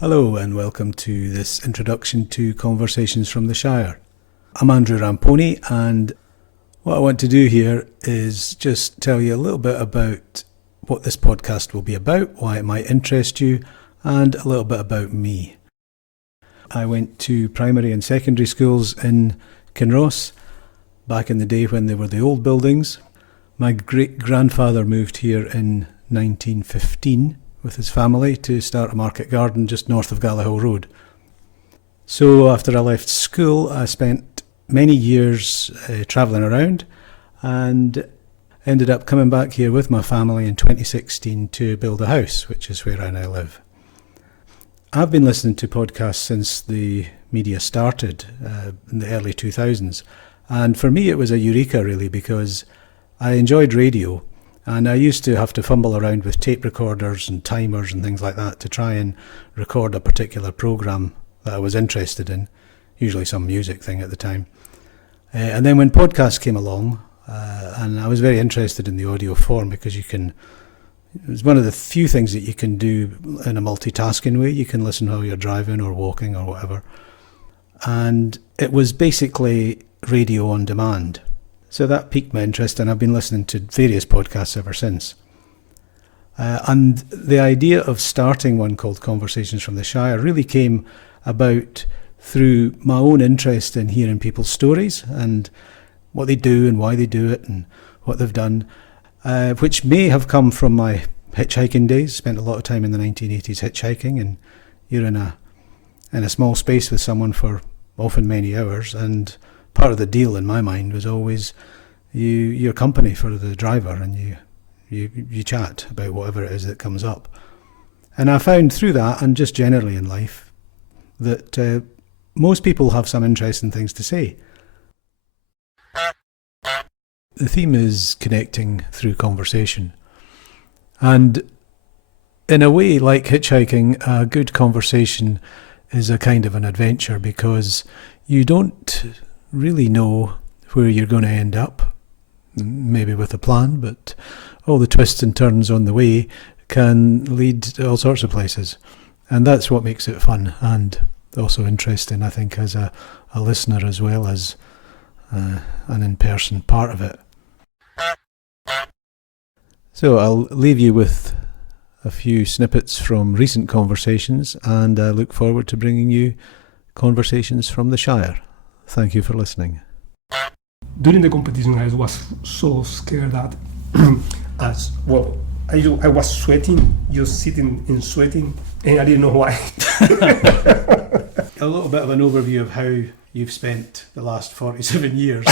Hello and welcome to this introduction to Conversations from the Shire. I'm Andrew Ramponi, and what I want to do here is just tell you a little bit about what this podcast will be about, why it might interest you, and a little bit about me. I went to primary and secondary schools in Kinross back in the day when they were the old buildings. My great-grandfather moved here in 1915 with his family to start a market garden just north of Gallaghill Road. So after I left school, I spent many years travelling around and ended up coming back here with my family in 2016 to build a house, which is where I now live. I've been listening to podcasts since the media started in the early 2000s, and for me it was a eureka really, because I enjoyed radio. And I used to have to fumble around with tape recorders and timers and things like that to try and record a particular programme that I was interested in, usually some music thing at the time. And then when podcasts came along, and I was very interested in the audio form because it's one of the few things that you can do in a multitasking way. You can listen while you're driving or walking or whatever. And it was basically radio on demand. So that piqued my interest, and I've been listening to various podcasts ever since. And the idea of starting one called Conversations from the Shire really came about through my own interest in hearing people's stories and what they do and why they do it and what they've done, which may have come from my hitchhiking days. Spent a lot of time in the 1980s hitchhiking, and you're in a small space with someone for often many hours, and part of the deal in my mind was always your company for the driver, and you chat about whatever it is that comes up. And I found through that, and just generally in life, that most people have some interesting things to say. The theme is connecting through conversation. And in a way, like hitchhiking, a good conversation is a kind of an adventure, because you don't really know where you're going to end up, maybe with a plan, but all the twists and turns on the way can lead to all sorts of places. And that's what makes it fun and also interesting, I think, as a listener as well as an in-person part of it. So I'll leave you with a few snippets from recent conversations, and I look forward to bringing you Conversations from the Shire. Thank you for listening. During the competition, I was so scared that I was sweating, just sitting and sweating, and I didn't know why. A little bit of an overview of how you've spent the last 47 years.